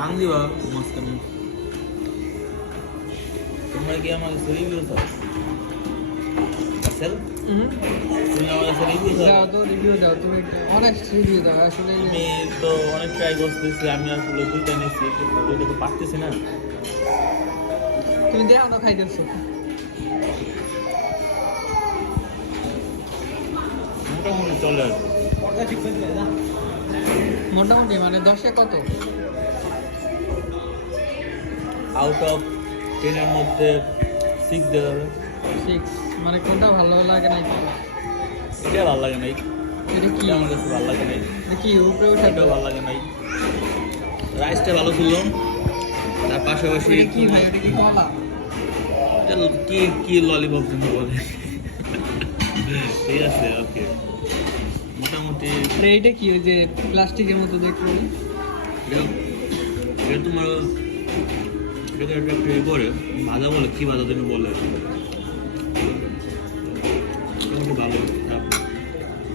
টান দিবা মাঝখানে। তোমরা কি আমার রিভিউ দাও? স্যার তুমি আমার কাছে রিভিউ দাও। দাও তো রিভিউ দাও, তুমি অনেক রিভিউ দাও আসলে। আমি তো অনেক ট্রাই করতেছি, আমি আসলে দুইটা নিয়েছি কিন্তু দুইটা তো পারতেছি না। তুমি দেও না খাইতেছো। মোটামুটি চলে আসবে। মোটামুটি মানে 10-এ কত? আউট অফ 10-এর মধ্যে 6 দেওয়া যাবে। 6 মানে কোনটা ভালো লাগে না? এটা ভালো লাগে নাই, এটা কি? এটা আমার কাছে ভালো লাগে নাই, এটা কি উপরে উঠে? এটাও ভালো লাগে নাই। রাইসটা ভালো ছিল, তার পাশাপাশি এটা কি ভাই? এটা কি কলা? এটা কি কি ললিপপ যেন বলে। ঠিক আছে, ওকে। মোটামুটি এইটা কি ওই যে প্লাস্টিকের মতো দেখতে? এটা তোমার এটা একটা করে ভাজা বলে, কি ভাজা তুমি বলে